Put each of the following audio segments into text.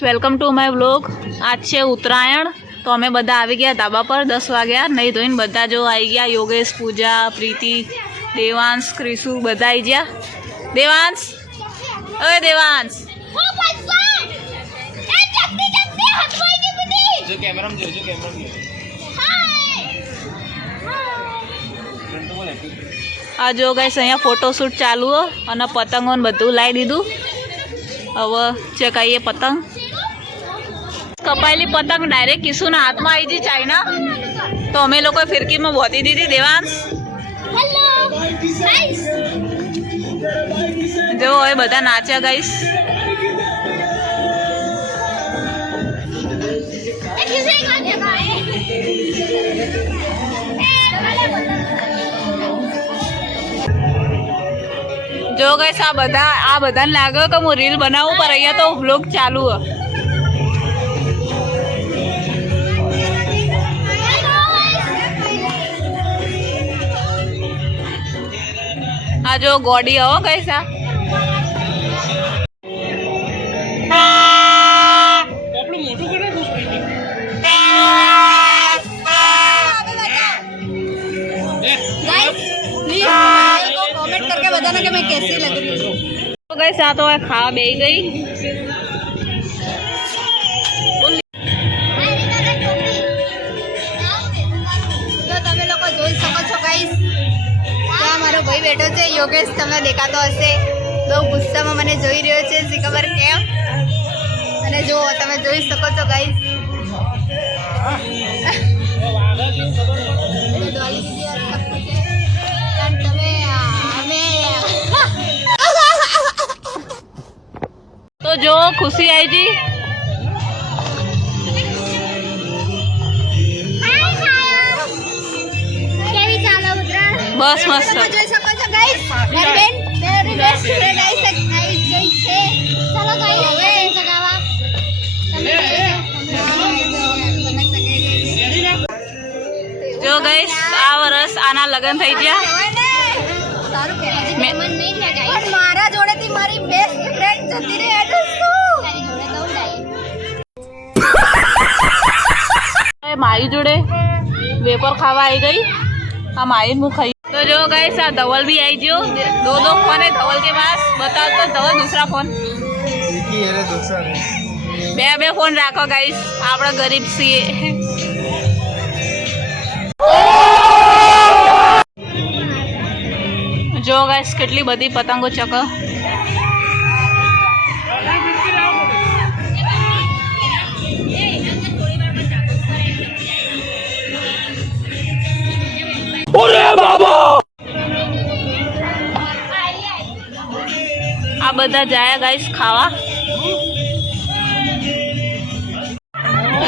Welcome to my blog. આજ છે ઉત્તરાયણ, તો અમે બધા આવી ગયા ધાબા પર 10 વાગ્યા નહીં ધોઈને બધા જો આવી ગયા। યોગેશ, પૂજા, પ્રીતિ, દેવાંશ, ક્રિશુ બધા આવી ગયા। દેવાંશ, ઓય દેવાંશ, જો કેમેરામાં જો આ જો ગાઈસ અહીંયા ફોટોશૂટ ચાલુ હો અને પતંગો ને બધું લાવી દીધું। હવે ચકાઈએ પતંગ। કપાયેલી પતંગ ડાયરેક્ટ કિશુના હાથમાં આવી ગઈ ચાઇના, તો અમે લોકો ફિરકીમાં બોધી દીધી। દેવાંશ જો હવે બધા નાચ્યા ગાઈસ। જો ગાઈસ આ બધાને લાગે કે હું રીલ બનાવું, પર અહીંયા તો વ્લોગ ચાલુ હ। આ જો ગોડી હો ગાઈસ। तो गाइस आ तो खा बे गई। तो તમે લોકો જોઈ શકો છો ગાઈસ, તો મારો ભાઈ બેઠો છે યોગેશ, તમને દેખાતો હશે। બહુ ગુસ્સામાં મને જોઈ રહ્યો છે, શી ખબર કેમ। અને જો તમે જોઈ શકો છો ગાઈસ, तो जो खुशी आई जी बस मस्त। તમે જોઈ શકો છો ગાઈસ, મારી બેન મેરી બેસ્ટ ફ્રેન્ડ આવી ગઈ છે। ચાલો ગાઈસ હવે સગાવા जो गाइस आ वर्ष आना लगन થઈ ગયા। સારું કહેવાય, મહેમાન નહીં થયા ગાઈસ, પણ મારા જોડેથી મારી બેસ્ટ ફ્રેન્ડ જતી રહી એટલે શું તારી જોડે દઉડાઈ। મારી જોડે વેપર ખાવા આવી गई। આ મારી मुंह खाई। तो जो गाइस आ धवल भी आई जो, दो फोन है धवल के पास। बताओ तो धवल दूसरा फोन बे फोन राखो गाइस, आपड़ा गरीब सी। जो गाइस કેટલી બધી પતંગો ચક। આ બધા જાય ગાઈસ ખાવા।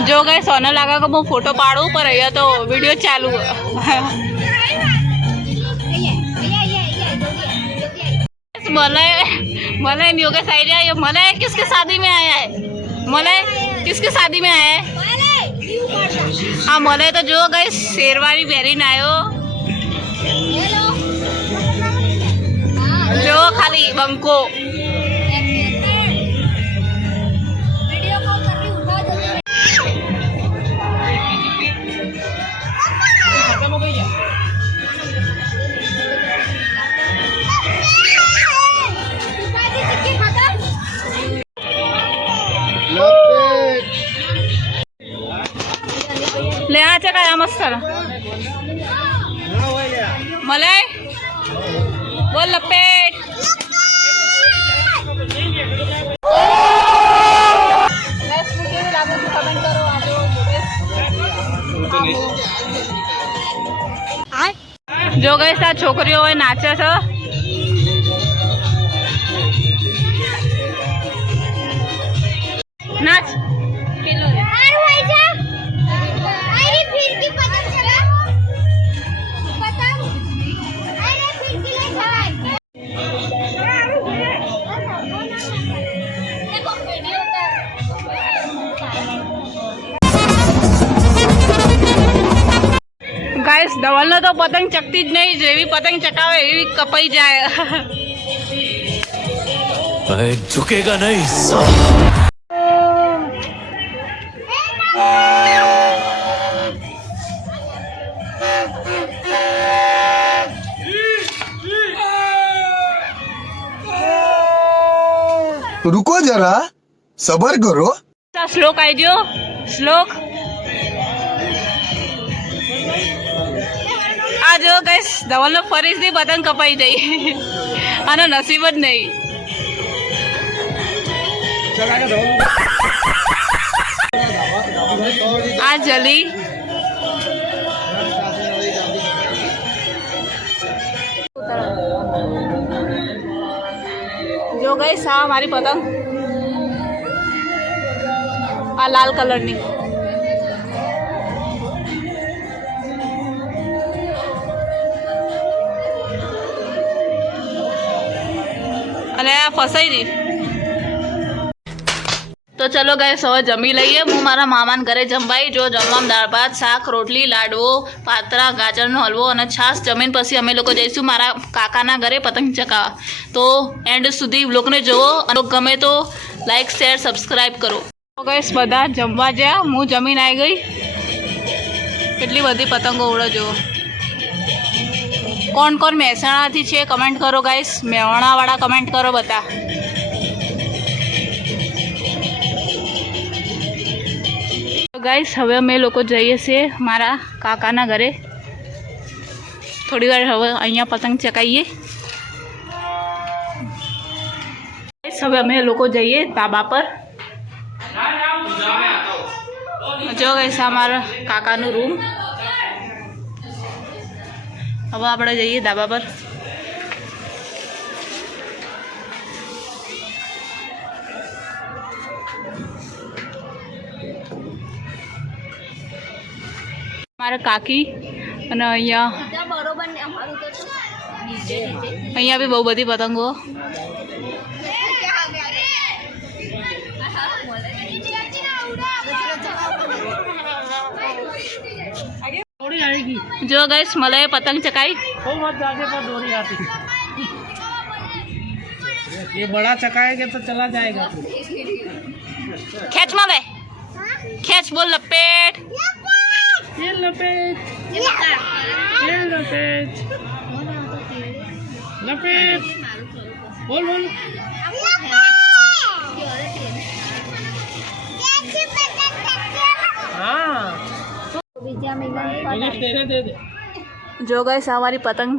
जो गाइस सोने लगा कि मैं फोटो पाड़ू, पर अहिया तो वीडियो चालू। मलय योगेश आइडिया, ये मलय किसके शादी में आया है? मलय किसके शादी में आया है? हाँ मलय तो जो गाइस शेरवानी पहरीन आयो, जो खाली बंको। ले आ चका मस्त मलय बोल लपेट। जो गए सा छोकरीओ नाचे छ। नाच गाइस धवल ने तो पतंग चकती ज नहीं, जेवी पतंग चकावे एवी कपाई जाए। झुकेगा नहीं। સબર કરો. શ્લોક આવી ગયો. શ્લોક આ જો ગાઈસ ધવલનો ફરીથી પતંગ કપાઈ જઈ. આનો નસીબ જ નહીં. આ જલી જો ગાઈસ આ મારી પતંગ આ લાલ કલરની. અને આ ફસાઈ રહી. તો ચલો ગાઈસ હવે જમી લઈએ. હું મારા મામાના ઘરે જમવાઈ. જો જમવામાં દાળ ભાત શાક રોટલી લાડવો પાત્રા ગાજરનો હલવો અને છાશ. જમીન પછી અમે લોકો જઈશું મારા કાકાના ઘરે પતંગ ચગાવવા. તો એન્ડ સુધી વ્લોગને જુઓ અને ગમે તો લાઈક શેર સબસ્ક્રાઈબ કરો. તો ગાઈસ બધા જમવા જ્યાં હું જમીન આવી ગઈ. કેટલી બધી પતંગો ઉડે જુઓ. કોણ કોણ મહેસાણાથી છે કમેન્ટ કરો ગાઈસ. મહેસાણાવાળા કમેન્ટ કરો બધા. ગાઈસ હવે અમે લોકો જઈએ છીએ મારા કાકાના ઘરે. થોડી વાર હવે અહીંયા પતંગ ચકાઈએ. હવે અમે લોકો જઈએ ધાબા પર. જો ગાઈસ આ મારા કાકાનું રૂમ. હવે આપણે જઈએ ધાબા પર. મારા કાકી અને અહીંયા બી બહુ બધી પતંગો. जो गाइस मलय पतंग चकाई. ये बड़ा चकाएंगे तो चला जाएगा. खेच मलय खेच. बोल लपेट. ये लपेट ये लपेट लपेट. बोल बोल. हाँ तेरे दे दे. जो गाइस हमारी पतंग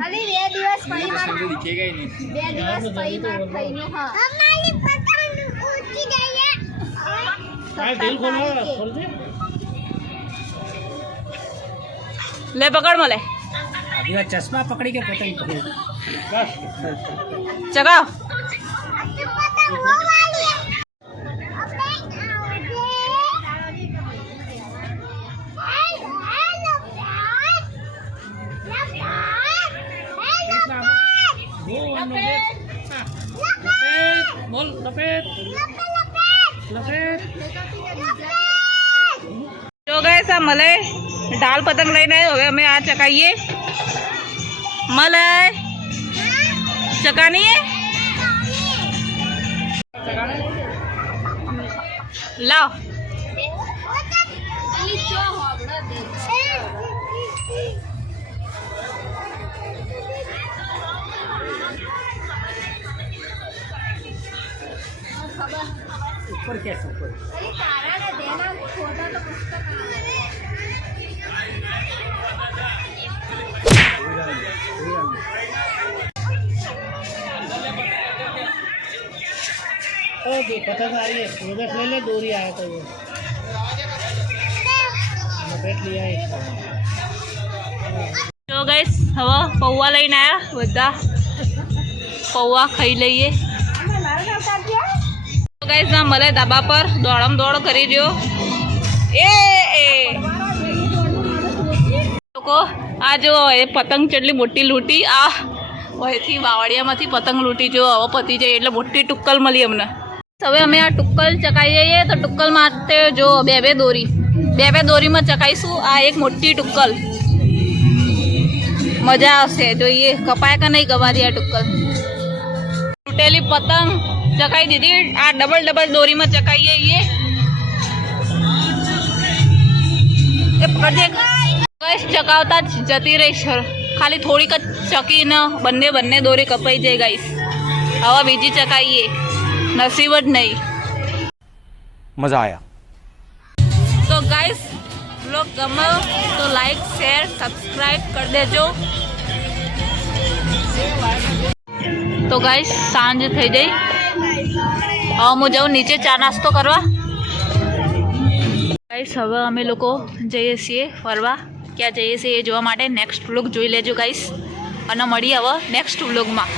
दिल खोलो खोल दे. ले पकड़ मले अभी चश्मा पकड़ी के पतंग बस चगाओ. बोल लपेट लपेट. जो गाइस आ मलय ढाल पतंग लઈને આવ્યો. હવે અમે આ ચકાઈએ. મલય ચકાની હે લાવ. ऊपर कैसे ऊपर ओके पतंग आ रही है. प्रोजेक्ट ले ले. दूरी आया तो ये बैठ लिया है. જો ગાઈસ હવે પૌવા લઈને આવ્યા બધા. પૌવા ખાઈ લઈએ. ગાઈસ આ મલે ધાબા પર દોડમ દોડ કરી રહ્યો. એ લોકો આ જો એ પતંગ કેટલી મોટી લૂંટી. આ અહીંથી વાવડિયામાંથી પતંગ લૂંટી. જો હવે પતી જાય એટલે મોટી ટુક્કલ મળી અમને. હવે અમે આ ટુક્કલ ચકાઈ જઈએ. તો ટુક્કલ માટે જો બે બે દોરીમાં ચકાઈશું. આ એક મોટી ટુક્કલ. મજા આવશે. જોઈએ કપાય કે નહીં કપાતી આ ટુક્કલ. તૂટેલી પતંગ ચકાઈ દીધી. આ ડબલ દોરીમાં ચકાઈએ. એ પકડજે ગાઈસ. ચકાવતા જ જતી રહી છે. ખાલી થોડીક જ ચકીને બંને દોરી કપાઈ જાય ગાઈસ. હવે બીજી ચકાઈએ. નસીબ જ નહીં. मज़ा आया। તો ગાઈસ બ્લોગ ગમે તો લાઈક શેર સબસ્ક્રાઈબ કરી દેજો. તો ગાઈસ સાંજ થઈ ગઈ. હવે હું જાઉં નીચે ચા નાસ્તો કરવા. ગાઈસ હવે અમે લોકો જઈએ છીએ ફરવા. ક્યાં જઈએ છીએ એ જોવા માટે નેક્સ્ટ વ્લોગ જોઈ લેજો ગાઈસ. અને મળીએ હવે નેક્સ્ટ વ્લોગમાં.